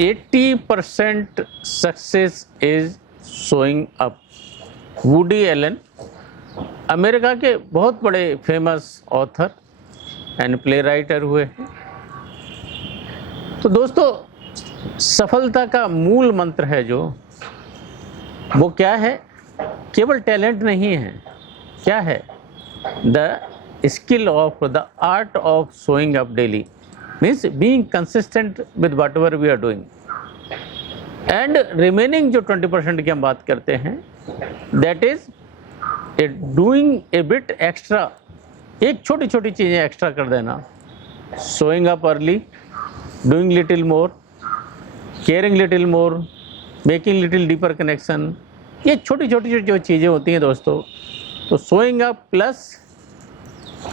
80% success is showing up. Woody Allen America के बहुत बड़े famous author and play writer हुए हैं। तो दोस्तों, सफलता का मूल मंत्र है जो, वो क्या है? केवल टैलेंट नहीं है। क्या है? The skill of the art of showing up daily, means being consistent with whatever we are doing. And remaining जो 20% की हम बात करते हैं, that is doing a bit extra, एक छोटी छोटी चीज़ें एक्स्ट्रा कर देना। Showing up early, doing little more, caring little more, making little deeper connection, ये छोटी छोटी जो चीज़ें होती हैं दोस्तों, तो showing up plus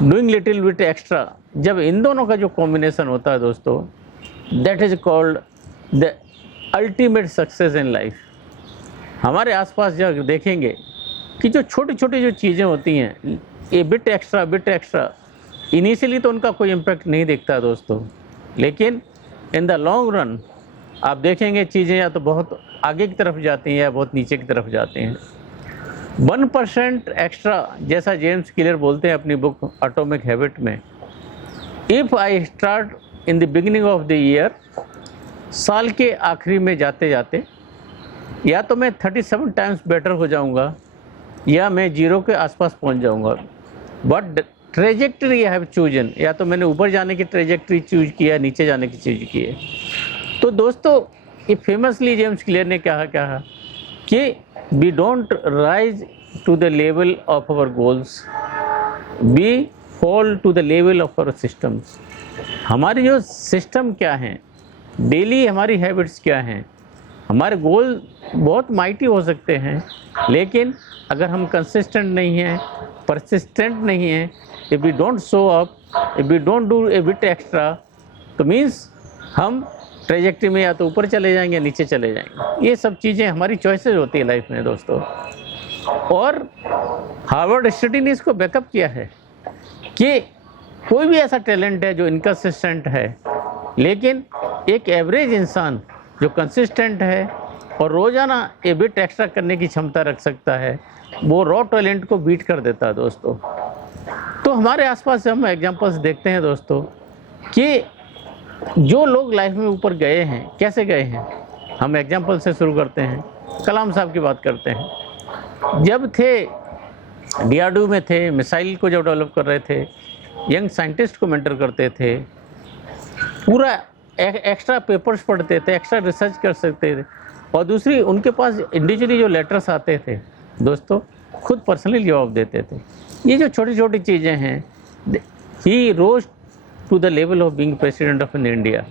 doing little bit extra, जब इन दोनों का जो कॉम्बिनेशन होता है दोस्तों, that is called the ultimate success in life. हमारे आसपास जब देखेंगे कि जो छोटी छोटी जो चीज़ें होती हैं, ये बिट एक्स्ट्रा, इनिशियली तो उनका कोई इम्पैक्ट नहीं दिखता दोस्तों, लेकिन इन द लॉन्ग रन आप देखेंगे चीज़ें या तो बहुत आगे की तरफ जाती हैं या बहुत नीचे की तरफ जाती हैं। 1% एक्स्ट्रा, जैसा जेम्स क्लियर बोलते हैं अपनी बुक एटॉमिक हैबिट में, if I start in the beginning of the year, साल के आखिरी में जाते जाते या तो मैं 37 टाइम्स बेटर हो जाऊंगा या मैं 0 के आसपास पहुंच जाऊंगा। But trajectory I have chosen, या तो मैंने ऊपर जाने की ट्रेजेक्टरी चूज किया, नीचे जाने की चूज की है। तो दोस्तों, ये फेमसली जेम्स क्लियर ने कहा कि we don't rise to the level of our goals, we fall to the level of our systems. हमारी जो सिस्टम क्या हैं, डेली हमारी हैबिट्स क्या हैं, हमारे गोल बहुत माइटी हो सकते हैं, लेकिन अगर हम कंसिस्टेंट नहीं हैं, परसिस्टेंट नहीं हैं, if we don't show up, if we don't do a bit extra, तो मीन्स हम ट्रेजेक्टरी में या तो ऊपर चले जाएंगे या नीचे चले जाएंगे। ये सब चीज़ें हमारी चॉइसेस होती है लाइफ में दोस्तों। और हार्वर्ड स्टडी ने इसको बैकअप किया है कि कोई भी ऐसा टैलेंट है जो इनकंसिस्टेंट है, लेकिन एक एवरेज इंसान जो कंसिस्टेंट है और रोज़ाना ए बिट एक्स्ट्रा करने की क्षमता रख सकता है, वो रॉ टैलेंट को बीट कर देता है दोस्तों। तो हमारे आसपास हम एग्जांपल्स देखते हैं दोस्तों कि जो लोग लाइफ में ऊपर गए हैं, कैसे गए हैं। हम एग्जांपल से शुरू करते हैं, कलाम साहब की बात करते हैं। जब थे डीआरडीओ में थे, मिसाइल को जब डेवलप कर रहे थे, यंग साइंटिस्ट को मेंटर करते थे, पूरा एक्स्ट्रा पेपर्स पढ़ते थे, एक्स्ट्रा रिसर्च कर सकते थे, और दूसरी उनके पास इंडिविजुअली जो लेटर्स आते थे दोस्तों, खुद पर्सनली जवाब देते थे। ये जो छोटी छोटी चीज़ें हैं, he rose to the level of being president of India.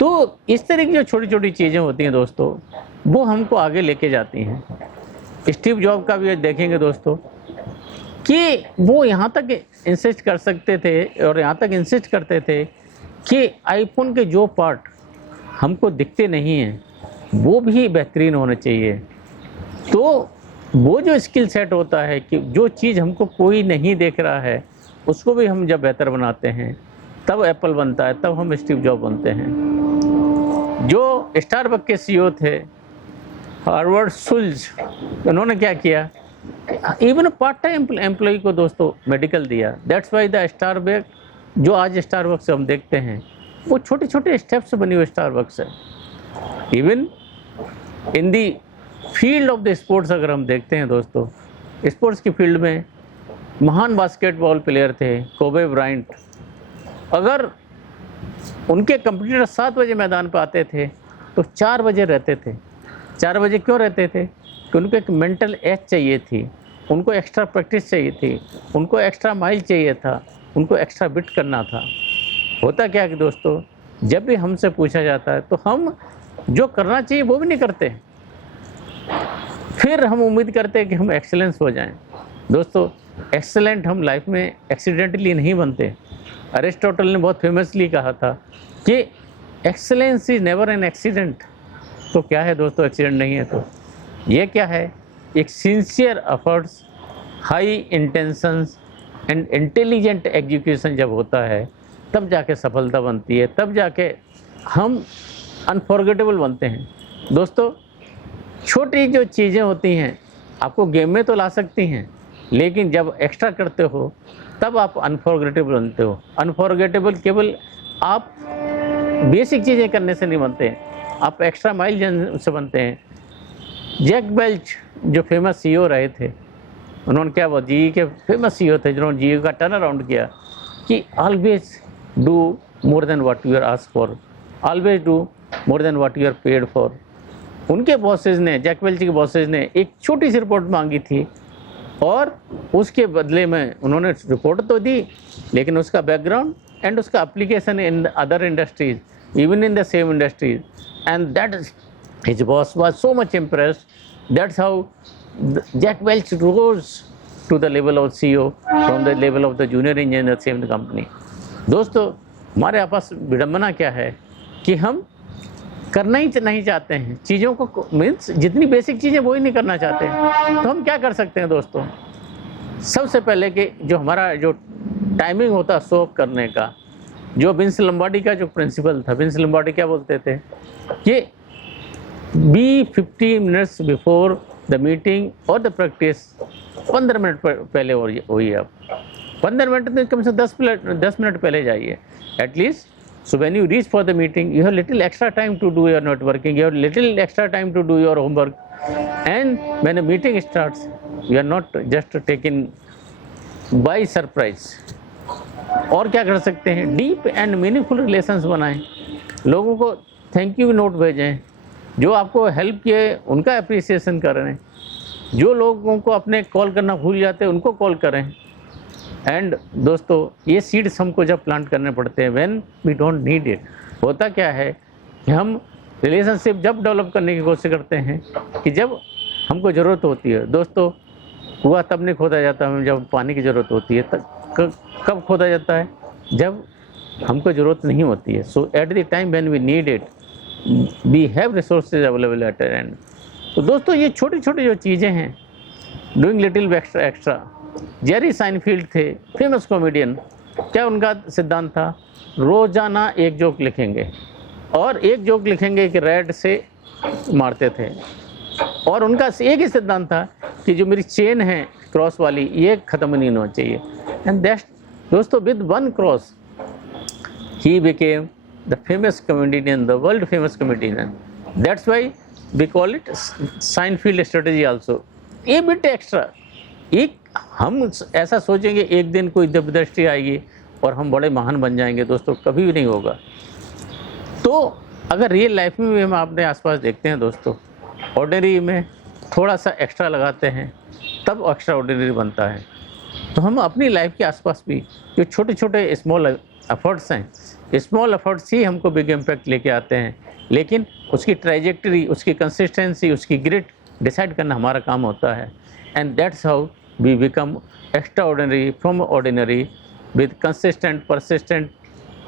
तो इस तरह की जो छोटी छोटी चीज़ें होती हैं दोस्तों, वो हमको आगे लेके जाती हैं। स्टीव जॉब का भी देखेंगे दोस्तों कि वो यहाँ तक इंसिस्ट कर सकते थे और यहाँ तक इंसिस्ट करते थे कि आईफोन के जो पार्ट हमको दिखते नहीं हैं, वो भी बेहतरीन होना चाहिए। तो वो जो स्किल सेट होता है कि जो चीज़ हमको कोई नहीं देख रहा है, उसको भी हम जब बेहतर बनाते हैं, तब एप्पल बनता है, तब हम स्टीव जॉब बनते हैं। जो स्टारबक्स के सीईओ थे हार्वर्ड शुल्ज, उन्होंने क्या किया, इवन पार्ट टाइम एम्प्लॉय को दोस्तों मेडिकल दिया। दैट्स वाई द स्टारबक्स, जो आज स्टारबक्स हम देखते हैं, वो छोटे छोटे स्टेप से बनी हुई स्टारबक्स है। Even in the field of the sports अगर हम देखते हैं दोस्तों, स्पोर्ट्स की फील्ड में महान बास्केटबॉल प्लेयर थे कोबे ब्रायंट। अगर उनके कंप्यूटर 7 बजे मैदान पर आते थे तो 4 बजे रहते थे। 4 बजे क्यों रहते थे? कि उनको एक मेंटल एज चाहिए थी, उनको एक्स्ट्रा प्रैक्टिस चाहिए थी, उनको एक्स्ट्रा माइल चाहिए था, उनको एक्स्ट्रा बिट करना था। होता क्या कि दोस्तों, जब भी हमसे पूछा जाता है तो हम जो करना चाहिए वो भी नहीं करते, फिर हम उम्मीद करते हैं कि हम एक्सीलेंस हो जाएं। दोस्तों, एक्सीलेंट हम लाइफ में एक्सीडेंटली नहीं बनते। अरिस्टोटल ने बहुत फेमसली कहा था कि excellence is never an accident. तो क्या है दोस्तों, एक्सीडेंट नहीं है तो ये क्या है? एक sincere efforts, high intentions and intelligent execution जब होता है, तब जाके सफलता बनती है, तब जाके हम अनफॉरगेटेबल बनते हैं। दोस्तों, छोटी जो चीज़ें होती हैं आपको गेम में तो ला सकती हैं, लेकिन जब एक्स्ट्रा करते हो तब आप अनफॉरगेटेबल बनते हो। अनफॉरगेटेबल केवल आप बेसिक चीज़ें करने से नहीं बनते हैं, आप एक्स्ट्रा माइल जाने से बनते हैं। जैक बेल्च जो फेमस सीईओ रहे थे, उन्होंने क्या बोला, जीई के फेमस सीईओ थे जिन्होंने जीई का टर्न अराउंड किया कि always do more than what you are ask for, always do more than what you are paid for. उनके बॉसेज ने, जैक बेल्च के बॉसेज ने एक छोटी सी रिपोर्ट मांगी थी और उसके बदले में उन्होंने रिपोर्ट तो दी, लेकिन उसका बैकग्राउंड एंड उसका application in other industries, even in the same industries, and that his boss was so much impressed. That's how Jack Welch rose to the level of CEO from the level of the junior engineer in the same company. दोस्तों, हमारे पास विडंबना क्या है कि हम करना ही नहीं चाहते हैं चीज़ों को, मीन्स जितनी बेसिक चीज़ें वो ही नहीं करना चाहते हैं। तो हम क्या कर सकते हैं दोस्तों? सबसे पहले कि जो हमारा जो टाइमिंग होता है शो करने का, जो विंस लम्बार्डी का जो प्रिंसिपल था, विंस लम्बार्डी क्या बोलते थे कि be 15 minutes before the meeting और द प्रैक्टिस, 15 मिनट पहले होइए आप, 15 मिनट में कम से 10 मिनट पहले जाइए at least. So when you reach for the meeting you have little extra time to do your networking, you have little extra time to do your homework, and when a meeting starts you are not just taken by surprise. और क्या कर सकते हैं? Deep and meaningful relations बनाएं, लोगों को thank you note भेजें, जो आपको हेल्प किए उनका अप्रिसिएशन करें, जो लोगों को अपने कॉल करना भूल जाते हैं उनको कॉल करें। एंड दोस्तों, ये सीड्स हमको जब प्लांट करने पड़ते हैं when we don't need it. होता क्या है कि हम रिलेशनशिप जब डेवलप करने की कोशिश करते हैं कि जब हमको ज़रूरत होती है। दोस्तों, कुआं तब नहीं खोदा जाता है जब पानी की ज़रूरत होती है, तब कब खोदा जाता है? जब हमको ज़रूरत नहीं होती है। So at the time when we need it we have resources available at end. तो दोस्तों, ये छोटी छोटी जो चीज़ें हैं, doing little extra. Jerry Seinfeld थे फेमस कॉमेडियन, क्या उनका सिद्धांत था? रोजाना एक जोक लिखेंगे, और एक जोक लिखेंगे कि रेड से मारते थे, और उनका एक ही सिद्धांत था कि जो मेरी चेन है क्रॉस वाली, ये ख़त्म नहीं होना चाहिए। एंड दैट दोस्तों, with one cross he became the famous comedian, the world famous comedian. That's why we call it Seinfeld strategy also. A bit extra, एक हम ऐसा सोचेंगे एक दिन कोई जबरदस्ती आएगी और हम बड़े महान बन जाएंगे, दोस्तों कभी भी नहीं होगा। तो अगर रियल लाइफ में भी हम अपने आसपास देखते हैं दोस्तों, ऑर्डिनरी में थोड़ा सा एक्स्ट्रा लगाते हैं तब एक्स्ट्रा ऑर्डिनरी बनता है। तो हम अपनी लाइफ के आसपास भी जो छोटे छोटे स्मॉल एफर्ट्स हैं, स्मॉल एफर्ट्स ही हमको बिग इम्पैक्ट लेके आते हैं, लेकिन उसकी ट्राइजेक्टरी, उसकी कंसिस्टेंसी, उसकी ग्रिट डिसाइड करना हमारा काम होता है। And that's how we become extraordinary from ordinary with consistent persistent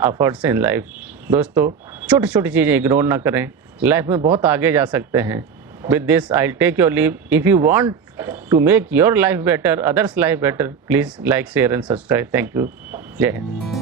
efforts in life. दोस्तों, छोटी छोटी चीज़ें इग्नोर ना करें, लाइफ में बहुत आगे जा सकते हैं। With this I take your leave. If you want to make your life better, others' life better, please like, share and subscribe. Thank you. Jai Hind.